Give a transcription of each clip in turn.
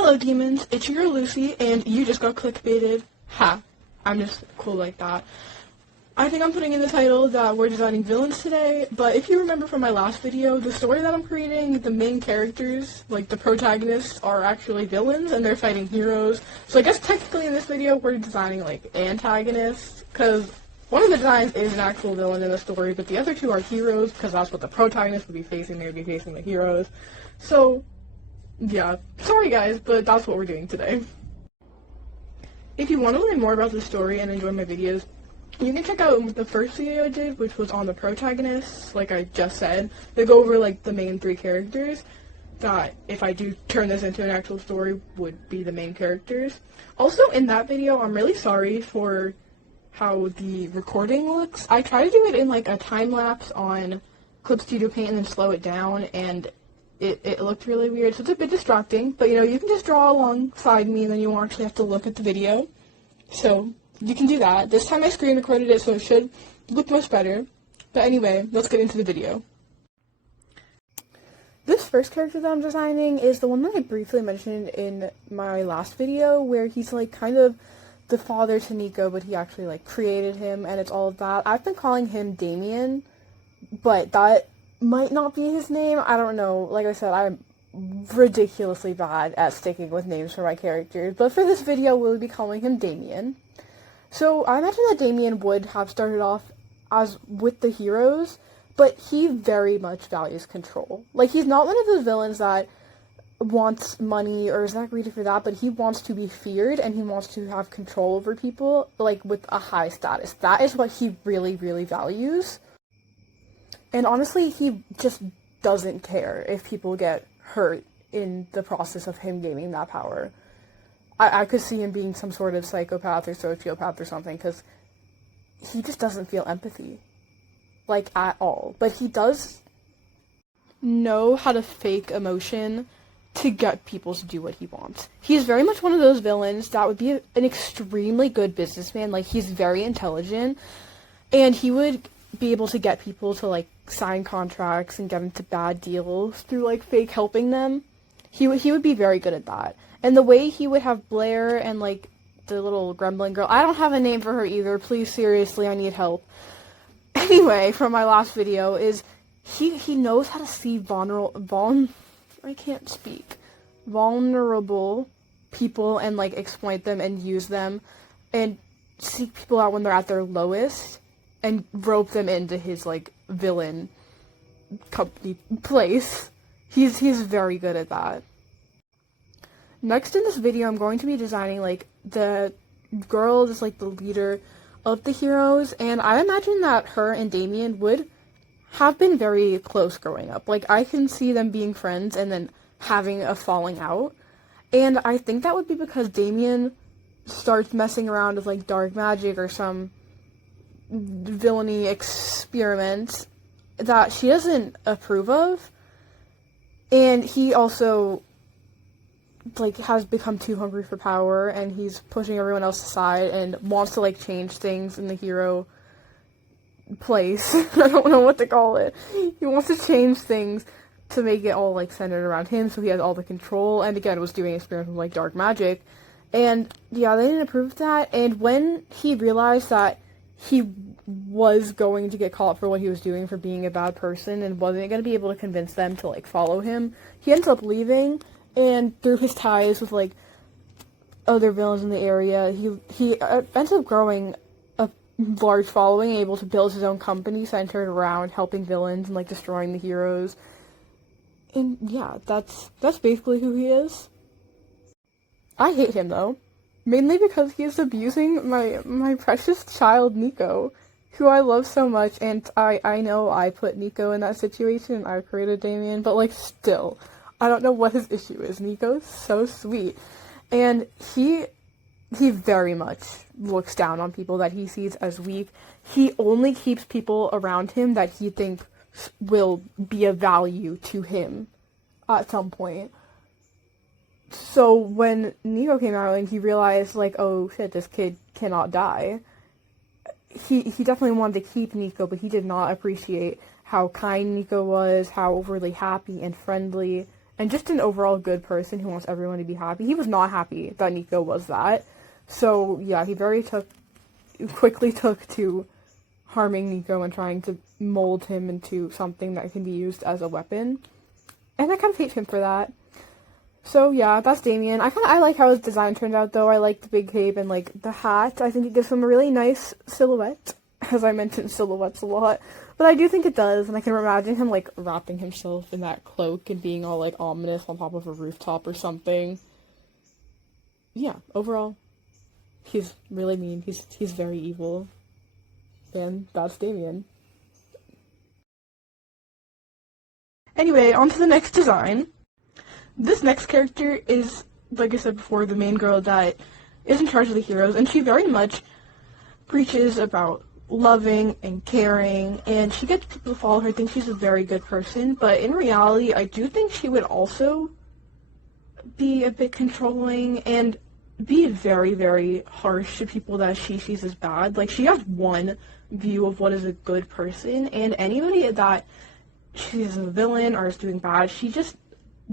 Hello demons, it's your girl Lucy, and you just got clickbaited. Ha, I'm just cool like that. I think I'm putting in the title that we're designing villains today, but if you remember from my last video, the story that I'm creating, the main characters, like the protagonists, are actually villains, and they're fighting heroes. So I guess technically in this video, we're designing like antagonists, because one of the designs is an actual villain in the story, but the other two are heroes, because that's what the protagonists would be facing, they would be facing the heroes. So yeah, sorry guys, but that's what we're doing today. If you want to learn more about the story and enjoy my videos, you can check out the first video I did, which was on the protagonists, like I just said. They go over like the main three characters that, if I do turn this into an actual story, would be the main characters. Also, in that video, I'm really sorry for how the recording looks. I try to do it in like a time lapse on Clip Studio Paint and then slow it down, and it looked really weird, so it's a bit distracting, but you know, you can just draw alongside me and then you won't actually have to look at the video. So, you can do that. This time I screen recorded it, so it should look much better. But anyway, let's get into the video. This first character that I'm designing is the one that I briefly mentioned in my last video, where he's like kind of the father to Nico, but he actually like created him, and it's all of that. I've been calling him Damien, but that might not be his name. I don't know. Like I said, I'm ridiculously bad at sticking with names for my characters, but for this video, we'll be calling him Damien. So, I imagine that Damien would have started off as with the heroes, but he very much values control. Like, he's not one of those villains that wants money or is not greedy for that, but he wants to be feared and he wants to have control over people, like, with a high status. That is what he really, really values. And honestly, he just doesn't care if people get hurt in the process of him gaining that power. I could see him being some sort of psychopath or sociopath or something, because he just doesn't feel empathy. Like, at all. But he does know how to fake emotion to get people to do what he wants. He's very much one of those villains that would be an extremely good businessman. Like, he's very intelligent, and he would be able to get people to, like, sign contracts and get into bad deals through, like, fake helping them. He would be very good at that. And the way he would have Blair and, like, the little gremlin girl, I don't have a name for her either, please, seriously, I need help. Anyway, from my last video, is he knows how to see vulnerable people and, like, exploit them and use them, and seek people out when they're at their lowest, and rope them into his, like, villain company place. He's very good at that. Next in this video, I'm going to be designing, like, the girl that's, like, the leader of the heroes, and I imagine that her and Damien would have been very close growing up. Like, I can see them being friends and then having a falling out, and I think that would be because Damien starts messing around with, like, dark magic or some villainy experiment that she doesn't approve of, and he also, like, has become too hungry for power, and he's pushing everyone else aside and wants to, like, change things in the hero place. I don't know what to call it. He wants to change things to make it all, like, centered around him, so he has all the control, and again, was doing experiments with, like, dark magic, and yeah, they didn't approve of that, and when he realized that he was going to get caught for what he was doing for being a bad person and wasn't going to be able to convince them to, like, follow him, he ends up leaving. And through his ties with, like, other villains in the area, he ends up growing a large following, able to build his own company centered around helping villains and, like, destroying the heroes. And yeah, that's basically who he is. I hate him, though. Mainly because he is abusing my precious child, Nico, who I love so much, and I know I put Nico in that situation, I created Damien, but, like, still, I don't know what his issue is. Nico's so sweet. And he very much looks down on people that he sees as weak. He only keeps people around him that he thinks will be of value to him at some point. So when Nico came out and he realized, like, oh shit, this kid cannot die, he definitely wanted to keep Nico, but he did not appreciate how kind Nico was, how overly happy and friendly and just an overall good person who wants everyone to be happy. He was not happy that Nico was that. So yeah, he quickly took to harming Nico and trying to mold him into something that can be used as a weapon. And I kind of hate him for that. So yeah, that's Damien. I like how his design turned out though. I like the big cape and like the hat. I think it gives him a really nice silhouette. As I mentioned silhouettes a lot. But I do think it does, and I can imagine him like wrapping himself in that cloak and being all like ominous on top of a rooftop or something. Yeah, overall, he's really mean. He's very evil. And that's Damien. Anyway, on to the next design. This next character is, like I said before, the main girl that is in charge of the heroes, and she very much preaches about loving and caring, and she gets people to follow her, think she's a very good person, but in reality, I do think she would also be a bit controlling and be very, very harsh to people that she sees as bad. Like, she has one view of what is a good person, and anybody that she sees as a villain or is doing bad, she just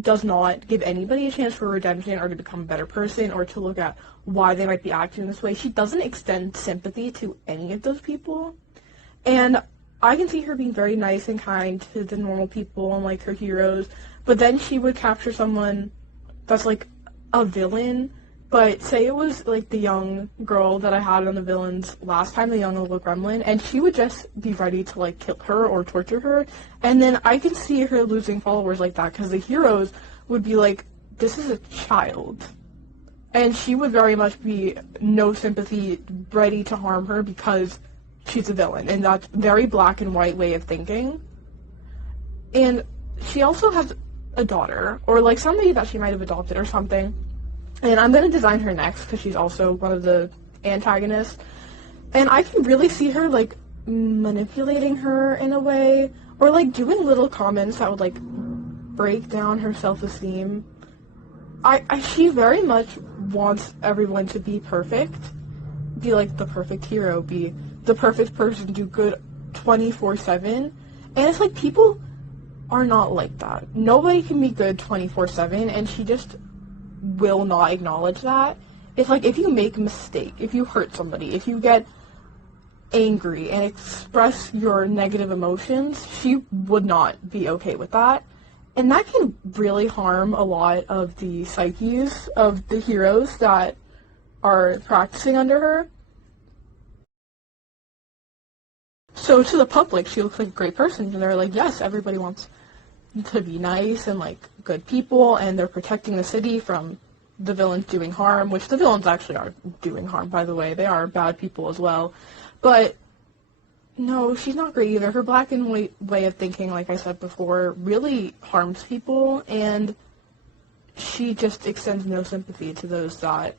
does not give anybody a chance for redemption or to become a better person or to look at why they might be acting this way. She doesn't extend sympathy to any of those people. And I can see her being very nice and kind to the normal people and like her heroes, but then she would capture someone that's like a villain. But say it was like the young girl that I had on the villains last time, the young little gremlin, and she would just be ready to like kill her or torture her. And then I can see her losing followers like that because the heroes would be like, this is a child. And she would very much be no sympathy, ready to harm her because she's a villain. And that's very black and white way of thinking. And she also has a daughter, or like somebody that she might have adopted or something. And I'm going to design her next because she's also one of the antagonists. And I can really see her, like, manipulating her in a way, or, like, doing little comments that would, like, break down her self-esteem. She very much wants everyone to be perfect, be, like, the perfect hero, be the perfect person, do good 24/7. And it's like, people are not like that. Nobody can be good 24/7, and she just will not acknowledge that. It's like, if you make a mistake, if you hurt somebody, if you get angry and express your negative emotions, she would not be okay with that. And that can really harm a lot of the psyches of the heroes that are practicing under her. So to the public, she looks like a great person, and they're like, yes, everybody wants to be nice and like good people, and they're protecting the city from the villains doing harm, which the villains actually are doing harm, by the way. They are bad people as well. But no, she's not great either. Her black and white way of thinking, like I said before, really harms people, and she just extends no sympathy to those that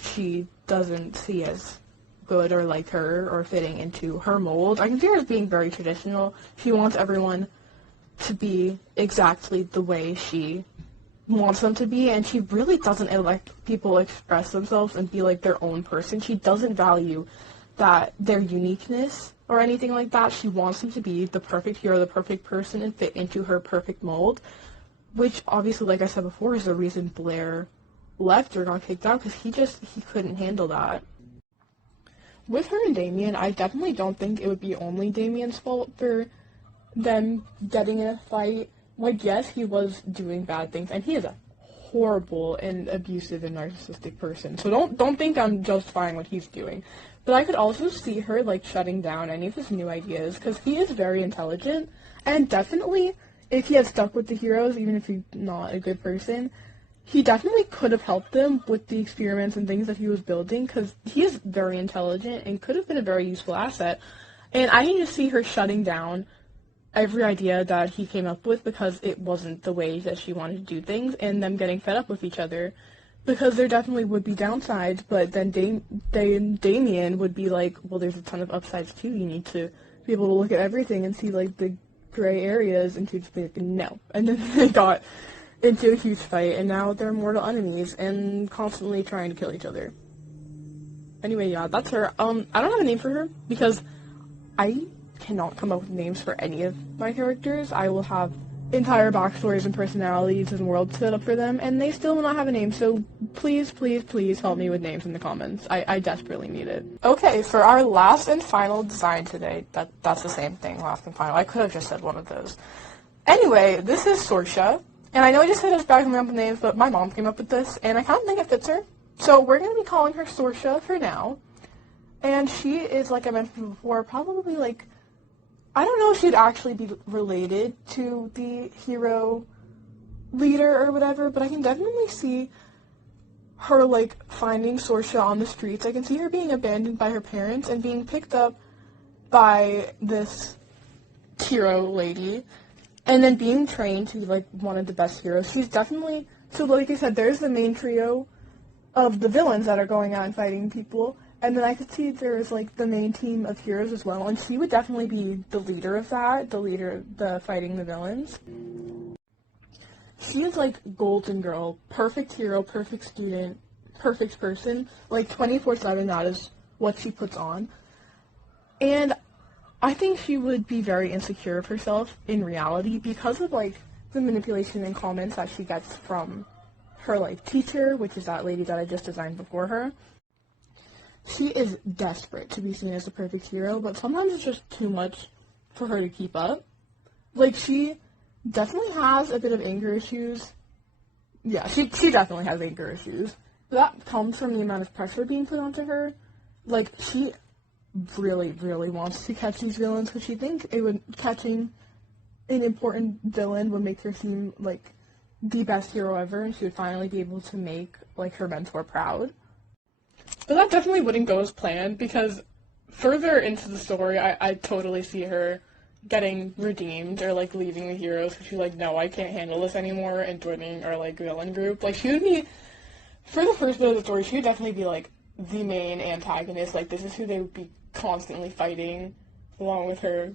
she doesn't see as good or like her or fitting into her mold. I can see her as being very traditional. She wants everyone to be exactly the way she wants them to be, and she really doesn't let people express themselves and be like their own person. She doesn't value that their uniqueness or anything like that. She wants them to be the perfect hero, the perfect person, and fit into her perfect mold, which obviously, like I said before, is the reason Blair left or got kicked out, because he couldn't handle that. With her and Damien, I definitely don't think it would be only Damien's fault for them getting in a fight. Like, yes, he was doing bad things, and he is a horrible and abusive and narcissistic person, so don't think I'm justifying what he's doing. But I could also see her, like, shutting down any of his new ideas, because he is very intelligent, and definitely, if he had stuck with the heroes, even if he's not a good person, he definitely could have helped them with the experiments and things that he was building, because he is very intelligent and could have been a very useful asset. And I can just see her shutting down every idea that he came up with because it wasn't the way that she wanted to do things, and them getting fed up with each other, because there definitely would be downsides, but then Damien would be like, well, there's a ton of upsides too. You need to be able to look at everything and see, like, the gray areas, and to just be like, no. And then they got into a huge fight, and now they're mortal enemies and constantly trying to kill each other. Anyway, yeah, that's her. I don't have a name for her because I cannot come up with names for any of my characters. I will have entire backstories and personalities and worlds set up for them, and they still will not have a name, so please, please, please help me with names in the comments. I desperately need it. Okay, for our last and final design today, that's the same thing, last and final. I could have just said one of those. Anyway, this is Sorsha, and I know I just said I was bad coming up with names, but my mom came up with this, and I kind of think it fits her. So we're going to be calling her Sorsha for now, and she is, like I mentioned before, probably, like, I don't know if she'd actually be related to the hero leader or whatever, but I can definitely see her, like, finding Sorsha on the streets. I can see her being abandoned by her parents and being picked up by this hero lady, and then being trained to be, like, one of the best heroes. She's definitely, so like I said, there's the main trio of the villains that are going out and fighting people, and then I could see there's, like, the main team of heroes as well, and she would definitely be the leader of that, the fighting the villains. She is, like, golden girl, perfect hero, perfect student, perfect person, like, 24/7, that is what she puts on. And I think she would be very insecure of herself in reality because of, like, the manipulation and comments that she gets from her, like, teacher, which is that lady that I just designed before her. She is desperate to be seen as the perfect hero, but sometimes it's just too much for her to keep up. Like, she definitely has a bit of anger issues. Yeah, she definitely has anger issues. That comes from the amount of pressure being put onto her. Like, she really, really wants to catch these villains, because she thinks catching an important villain would make her seem like the best hero ever, and she would finally be able to make, like, her mentor proud. But that definitely wouldn't go as planned, because further into the story, I totally see her getting redeemed or, like, leaving the heroes, because she's like, no, I can't handle this anymore, and joining our, like, villain group. Like, she would be, for the first bit of the story, she would definitely be, like, the main antagonist. Like, this is who they would be constantly fighting, along with her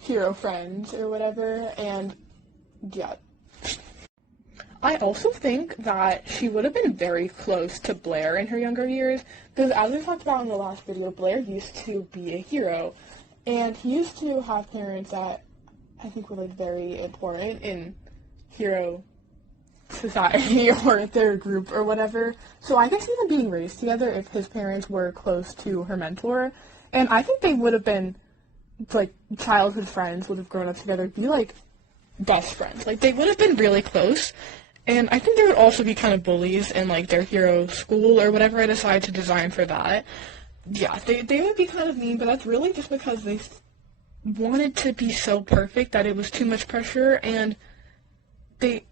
hero friends or whatever, and yeah. I also think that she would have been very close to Blair in her younger years, because as we talked about in the last video, Blair used to be a hero, and he used to have parents that I think were, like, very important in hero society or their group or whatever. So I could see them being raised together if his parents were close to her mentor, and I think they would have been, like, childhood friends, would have grown up together, be, like, best friends. Like, they would have been really close. And I think there would also be kind of bullies in, like, their hero school or whatever I decide to design for that. Yeah, they would be kind of mean, but that's really just because they wanted to be so perfect that it was too much pressure, and they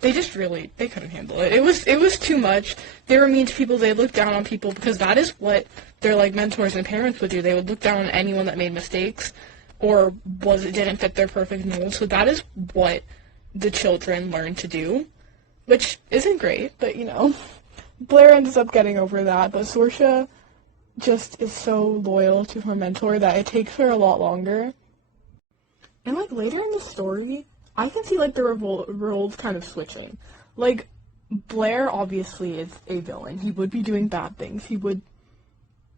just really, they couldn't handle it. It was too much. They were mean to people. They looked down on people, because that is what their, like, mentors and parents would do. They would look down on anyone that made mistakes or didn't fit their perfect mold. So that is what the children learned to do, which isn't great, but, you know, Blair ends up getting over that, but Sorsha just is so loyal to her mentor that it takes her a lot longer. And, like, later in the story, I can see, like, the roles kind of switching. Like, Blair obviously is a villain. He would be doing bad things. He would,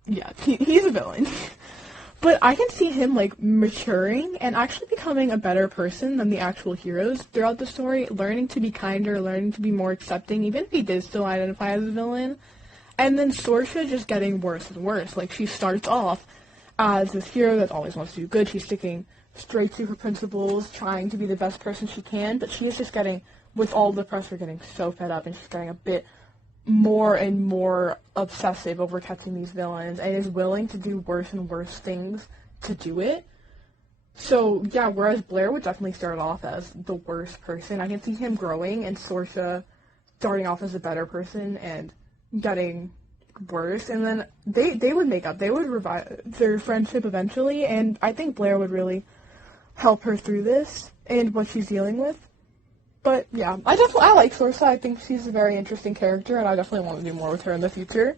yeah, he's a villain. But I can see him, like, maturing and actually becoming a better person than the actual heroes throughout the story, learning to be kinder, learning to be more accepting, even if he did still identify as a villain. And then Sorsha just getting worse and worse. Like, she starts off as this hero that always wants to do good. She's sticking straight to her principles, trying to be the best person she can, but she is just getting, with all the pressure, getting so fed up, and she's getting a bit more and more obsessive over catching these villains, and is willing to do worse and worse things to do it. So, yeah, whereas Blair would definitely start off as the worst person, I can see him growing, and Sorsha starting off as a better person and getting worse, and then they would make up. They would revive their friendship eventually, and I think Blair would really help her through this and what she's dealing with. But, yeah, I like Sorsha. I think she's a very interesting character, and I definitely want to do more with her in the future.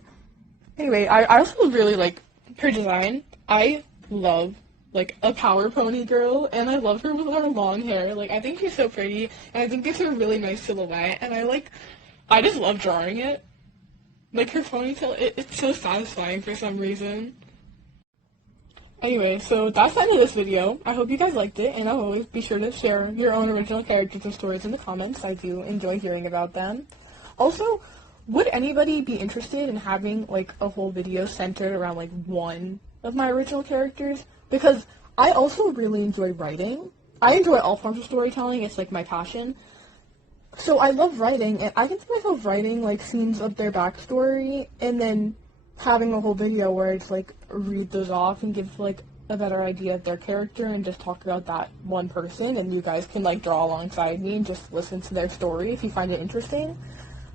Anyway, I also really like her design. I love, like, a power pony girl, and I love her with her long hair. Like, I think she's so pretty, and I think it's a really nice silhouette, and I just love drawing it. Like, her ponytail, it's so satisfying for some reason. Anyway, so that's the end of this video. I hope you guys liked it, and as always, be sure to share your own original characters or stories in the comments. I do enjoy hearing about them. Also, would anybody be interested in having, like, a whole video centered around, like, one of my original characters? Because I also really enjoy writing. I enjoy all forms of storytelling. It's, like, my passion. So I love writing, and I can see myself writing, like, scenes of their backstory, and then having a whole video where it's, like, read those off and give, like, a better idea of their character and just talk about that one person, and you guys can, like, draw alongside me and just listen to their story if you find it interesting.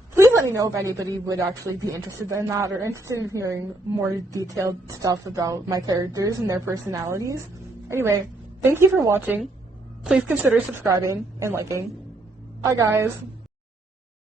Please let me know if anybody would actually be interested in that or interested in hearing more detailed stuff about my characters and their personalities. Anyway, thank you for watching. Please consider subscribing and liking. Bye, guys.